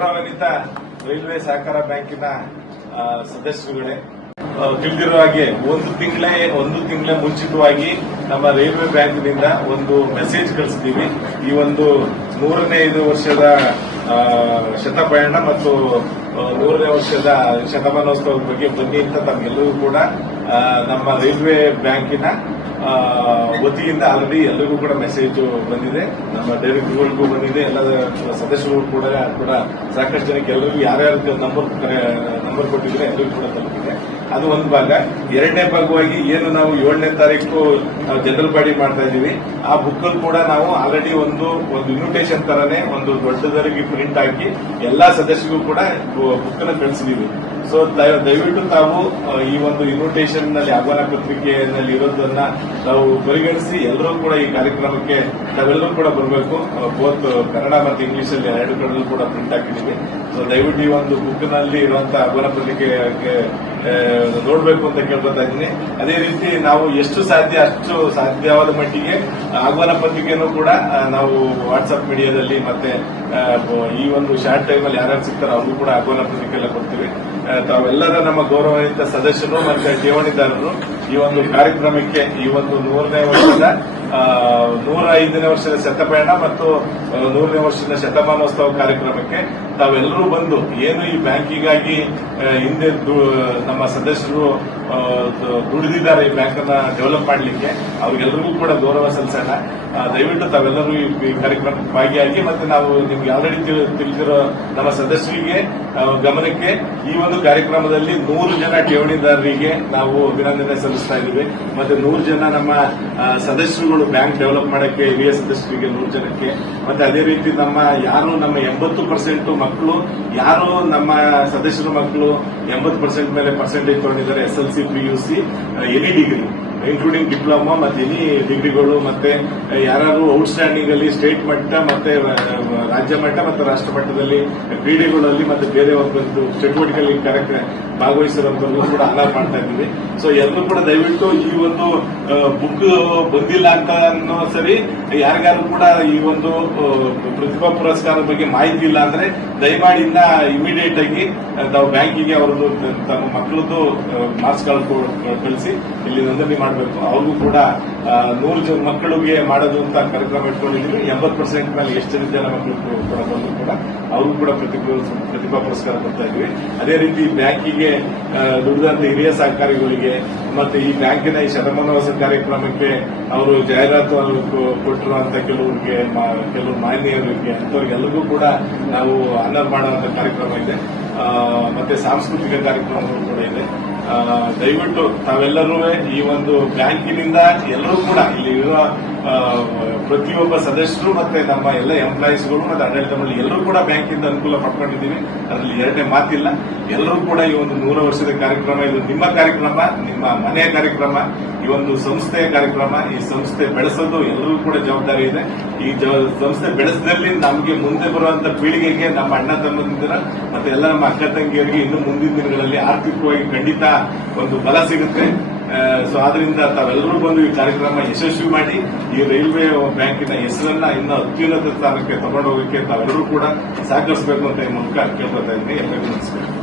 ಗೌರವಾನ್ವಿತ ರೈಲ್ವೆ ಸಹಕಾರ ಬ್ಯಾಂಕಿನ ಸದಸ್ಯರುಗಳೇ, ತಿಳಿದಿರುವ ಹಾಗೆ ಒಂದು ತಿಂಗಳ ಮುಂಚಿತವಾಗಿ ನಮ್ಮ ರೈಲ್ವೆ ಬ್ಯಾಂಕ್ನಿಂದ ಒಂದು ಮೆಸೇಜ್ ಕಳಿಸಿದ್ದೀವಿ. ಈ ಒಂದು 105 ವರ್ಷದ ಶತಪಯಣ ಮತ್ತು 100ನೇ ವರ್ಷದ ಶತಮಾನೋತ್ಸವದ ಬಗ್ಗೆ ಬನ್ನಿ ಅಂತ ತಮಗೆಲ್ಲರಿಗೂ ಕೂಡ ನಮ್ಮ ರೈಲ್ವೆ ಬ್ಯಾಂಕಿನ ವತಿಯಿಂದ ಆಲ್ರೆಡಿ ಎಲ್ಲರಿಗೂ ಕೂಡ ಮೆಸೇಜ್ ಬಂದಿದೆ. ನಮ್ಮ ಡೈರೆಕ್ಟರ್ಗಳಿಗೂ ಬಂದಿದೆ, ಎಲ್ಲ ಸದಸ್ಯರು ಕೂಡ ಸಾಕಷ್ಟು ಜನಕ್ಕೆ ಎಲ್ಲರಿಗೂ ಯಾರ್ಯಾರು ನಂಬರ್ ಕೊಟ್ಟಿದ್ರೆ ಎಲ್ಲರಿಗೂ ಕೂಡ ತಲುಪಿದೆ. ಅದು ಒಂದು ಭಾಗ. ಎರಡನೇ ಭಾಗವಾಗಿ ಏನು ನಾವು 7ನೇ ತಾರೀಕು ನಾವು ಜನರಲ್ ಬಾಡಿ ಮಾಡ್ತಾ ಇದೀವಿ, ಆ ಬುಕ್ ಕೂಡ ನಾವು ಆಲ್ರೆಡಿ ಒಂದು ಇನ್ವಿಟೇಷನ್ ತರನೇ ಒಂದು ದೊಡ್ಡದರಿಗೆ ಪ್ರಿಂಟ್ ಹಾಕಿ ಎಲ್ಲಾ ಸದಸ್ಯರಿಗೂ ಕೂಡ ಬುಕ್ ನ ಕಳಿಸಿದೀವಿ. ಸೊ ದಯವಿಟ್ಟು ತಾವು ಈ ಒಂದು ಇನ್ವಿಟೇಷನ್ ನಲ್ಲಿ ಆಹ್ವಾನ ಪತ್ರಿಕೆಯಲ್ಲಿ ಇರೋದನ್ನ ನಾವು ಪರಿಗಣಿಸಿ ಎಲ್ಲರೂ ಕೂಡ ಈ ಕಾರ್ಯಕ್ರಮಕ್ಕೆ ತಾವೆಲ್ಲರೂ ಕೂಡ ಬರಬೇಕು. ಬೋತ್ ಕನ್ನಡ ಮತ್ತು ಇಂಗ್ಲಿಷ್ ಅಲ್ಲಿ 2 ಕಡೆಯಲ್ಲೂ ಕೂಡ ಪ್ರಿಂಟ್ ಹಾಕಿದ್ದೀವಿ. ಸೊ ದಯವಿಟ್ಟು ಈ ಒಂದು ಬುಕ್ ನಲ್ಲಿ ಇರುವಂತಹ ಆಹ್ವಾನ ಪತ್ರಿಕೆಗೆ ನೋಡಬೇಕು ಅಂತ ಕೇಳ್ಕೊತಾ ಇದ್ದೀನಿ. ಅದೇ ರೀತಿ ನಾವು ಎಷ್ಟು ಸಾಧ್ಯವಾದ ಮಟ್ಟಿಗೆ ಆಹ್ವಾನ ಪತ್ರಿಕೆಯನ್ನು ಕೂಡ ನಾವು ವಾಟ್ಸ್ಆಪ್ ಮೀಡಿಯಾದಲ್ಲಿ ಮತ್ತೆ ಈ ಒಂದು ಶಾರ್ಟ್ ಟೈಮ್ ಅಲ್ಲಿ ಯಾರ್ಯಾರು ಸಿಗ್ತಾರೋ ಅವ್ರಿಗೂ ಕೂಡ ಆಹ್ವಾನ ಪತ್ರಿಕೆ ಎಲ್ಲ ಕೊಡ್ತೀವಿ. ತಾವೆಲ್ಲರ ನಮ್ಮ ಗೌರವಾನ್ವಿತ ಸದಸ್ಯರು ಮತ್ತೆ ಠೇವಣಿದಾರರು ಈ ಒಂದು ಕಾರ್ಯಕ್ರಮಕ್ಕೆ ಈ ಒಂದು 100ನೇ ವರ್ಷದ 105ನೇ ವರ್ಷದ ಶತಪಯಣ ಮತ್ತು 100ನೇ ವರ್ಷದ ಶತಮಾನೋತ್ಸವ ಕಾರ್ಯಕ್ರಮಕ್ಕೆ ತಾವೆಲ್ಲರೂ ಬಂದು ಏನು ಈ ಬ್ಯಾಂಕಿಗಾಗಿ ಹಿಂದೆ ನಮ್ಮ ಸದಸ್ಯರು ದುಡಿದಿದ್ದಾರೆ ಈ ಬ್ಯಾಂಕ್ ಅನ್ನ ಡೆವಲಪ್ ಮಾಡಲಿಕ್ಕೆ, ಅವ್ರಿಗೆಲ್ಲರಿಗೂ ಕೂಡ ಗೌರವ ಸಲ್ಲಿಸೋಣ. ದಯವಿಟ್ಟು ತಾವೆಲ್ಲರೂ ಈ ಕಾರ್ಯಕ್ರಮಕ್ಕೆ ಭಾಗಿಯಾಗಿ ಮತ್ತೆ ನಾವು ನಿಮ್ಗೆ ಆಲ್ರೆಡಿ ತಿಳಿದಿರೋ ನಮ್ಮ ಸದಸ್ಯರಿಗೆ ಗಮನಕ್ಕೆ ಈ ಒಂದು ಕಾರ್ಯಕ್ರಮದಲ್ಲಿ 100 ಜನ ಠೇವಣಿದಾರರಿಗೆ ನಾವು ಅಭಿನಂದನೆ ಸಲ್ಲಿಸ್ತಾ ಇದ್ದೀವಿ. ಮತ್ತೆ 100 ಜನ ನಮ್ಮ ಸದಸ್ಯರುಗಳು ಬ್ಯಾಂಕ್ ಡೆವಲಪ್ ಮಾಡಕ್ಕೆ ಹಿರಿಯ ಸದಸ್ಯರಿಗೆ 100 ಜನಕ್ಕೆ, ಮತ್ತೆ ಅದೇ ರೀತಿ ನಮ್ಮ 80% ಮಕ್ಕಳು ಯಾರು ನಮ್ಮ ಸದಸ್ಯರ ಮಕ್ಕಳು 80% ಮೇಲೆ ಪರ್ಸೆಂಟೇಜ್ ತಗೊಂಡಿದ್ದಾರೆ, SLC, PUC, any degree including diploma ಮತ್ತೆ ಎನಿ ಡಿಗ್ರಿಗಳು, ಮತ್ತೆ ಯಾರು ಔಟ್ಸ್ಟ್ಯಾಂಡಿಂಗ್ ಅಲ್ಲಿ ಸ್ಟೇಟ್ ಮಟ್ಟ ಮತ್ತೆ ರಾಜ್ಯ ಮಟ್ಟ ಮತ್ತೆ ರಾಷ್ಟ್ರ ಮಟ್ಟದಲ್ಲಿ ಕ್ರೀಡೆಗಳಲ್ಲಿ ಮತ್ತೆ ಬೇರೆ ಒಂದು ಚಟುವಟಿಕೆಯಲ್ಲಿ ಕಾರ್ಯಕ್ರಮ ಭಾಗವಹಿಸಿರೋಂಥವ್ರಿಗೂ ಕೂಡ ಅಲಾಟ್ ಮಾಡ್ತಾ ಇದ್ದೀವಿ. ಸೊ ಎಲ್ಲರೂ ಕೂಡ ದಯವಿಟ್ಟು ಈ ಒಂದು ಬುಕ್ ಬಂದಿಲ್ಲ ಅಂತ ಅನ್ನೋ ಸರಿ ಯಾರಿಗಾರು ಕೂಡ ಈ ಒಂದು ಪ್ರತಿಭಾ ಪುರಸ್ಕಾರದ ಬಗ್ಗೆ ಮಾಹಿತಿ ಇಲ್ಲ ಅಂದ್ರೆ ದಯಮಾಡಿ ಇಮಿಡಿಯೇಟ್ ಆಗಿ ತಾವು ಬ್ಯಾಂಕಿಗೆ ಅವ್ರದ್ದು ತಮ್ಮ ಮಕ್ಕಳದ್ದು ಮಾರ್ಕ್ಸ್ ಕಳಿಸಿ ಇಲ್ಲಿ ನೋಂದಣಿ ಮಾಡಬೇಕು. ಅವ್ರಿಗೂ ಕೂಡ 100 ಮಕ್ಕಳಿಗೆ ಮಾಡೋದು ಅಂತ ಕಾರ್ಯಕ್ರಮ ಇಟ್ಕೊಂಡಿದ್ದೀವಿ. 80% ಮೇಲೆ ಎಷ್ಟು ಜನ ಮಕ್ಕಳು ಕೂಡ ಬಂದು ಕೂಡ ಅವ್ರಿಗೂ ಕೂಡ ಪ್ರತಿಭಾ ಪುರಸ್ಕಾರ ಕೊಡ್ತಾ ಇದ್ವಿ. ಅದೇ ರೀತಿ ಬ್ಯಾಂಕಿಗೆ ದುಡಿದಂತ ಹಿರಿಯ ಸಹಕಾರಿಗಳಿಗೆ ಮತ್ತೆ ಈ ಬ್ಯಾಂಕಿನ ಈ ಶತಮಾನೋತ್ಸವ ಕಾರ್ಯಕ್ರಮಕ್ಕೆ ಅವರು ಜಾಹೀರಾತು ಕೊಟ್ಟಿರುವಂತ ಕೆಲವು ಮಾನ್ಯರಿಗೆ ಅಂತವ್ರಿಗೆಲ್ಲರಿಗೂ ಕೂಡ ನಾವು ಆನರ್ ಮಾಡುವಂತ ಕಾರ್ಯಕ್ರಮ ಇದೆ. ಮತ್ತೆ ಸಾಂಸ್ಕೃತಿಕ ಕಾರ್ಯಕ್ರಮಗಳು ಕೂಡ ಇದೆ. ದಯವಿಟ್ಟು ತಾವೆಲ್ಲರೂ ಈ ಒಂದು ಬ್ಯಾಂಕಿನಿಂದ ಎಲ್ಲರೂ ಕೂಡ ಇಲ್ಲಿ ಇರುವ ಪ್ರತಿಯೊಬ್ಬ ಸದಸ್ಯರು ಮತ್ತೆ ನಮ್ಮ ಎಲ್ಲ ಎಂಪ್ಲಾಯೀಸ್ಗಳು ಮತ್ತೆ ಆಡಳಿತ ಮಂಡಳಿ ಎಲ್ಲರೂ ಕೂಡ ಬ್ಯಾಂಕಿಂದ ಅನುಕೂಲ ಪಡ್ಕೊಂಡಿದ್ದೀವಿ. ಅದರಲ್ಲಿ ಎರಡನೇ ಮಾತಿಲ್ಲ. ಎಲ್ಲರೂ ಕೂಡ ಈ ಒಂದು 100 ವರ್ಷದ ಕಾರ್ಯಕ್ರಮ ಇದು ನಿಮ್ಮ ಕಾರ್ಯಕ್ರಮ, ನಿಮ್ಮ ಮನೆಯ ಕಾರ್ಯಕ್ರಮ, ಈ ಒಂದು ಸಂಸ್ಥೆಯ ಕಾರ್ಯಕ್ರಮ. ಈ ಸಂಸ್ಥೆ ಬೆಳೆಸೋದು ಎಲ್ಲರಿಗೂ ಕೂಡ ಜವಾಬ್ದಾರಿ ಇದೆ. ಈ ಸಂಸ್ಥೆ ಬೆಳೆಸದಲ್ಲಿ ನಮಗೆ ಮುಂದೆ ಬರುವಂತ ಪೀಳಿಗೆಗೆ ನಮ್ಮ ಅಣ್ಣ ತಮ್ಮಂದಿರ ಮತ್ತೆ ಎಲ್ಲ ನಮ್ಮ ಅಕ್ಕ ತಂಗಿಯರಿಗೆ ಇನ್ನು ಮುಂದಿನ ದಿನಗಳಲ್ಲಿ ಆರ್ಥಿಕವಾಗಿ ಖಂಡಿತ ಒಂದು ಬಲ ಸಿಗುತ್ತೆ. ಸೊ ಆದ್ರಿಂದ ತಾವೆಲ್ಲರೂ ಬಂದು ಈ ಕಾರ್ಯಕ್ರಮ ಯಶಸ್ವಿ ಮಾಡಿ ಈ ರೈಲ್ವೆ ಬ್ಯಾಂಕಿನ ಹೆಸರನ್ನ ಇನ್ನು ಅತ್ಯುನ್ನತ ಸ್ಥಾನಕ್ಕೆ ತಗೊಂಡು ಹೋಗಕ್ಕೆ ತಾವೆಲ್ಲರೂ ಕೂಡ ಸಹಕರಿಸಬೇಕು ಅಂತ ಈ ಮೂಲಕ ಕೇಳ್ಕೊತಾ ಇದ್ದೀನಿ. ಎಲ್ಲರಿಗೂ ನಮಸ್ಕಾರ.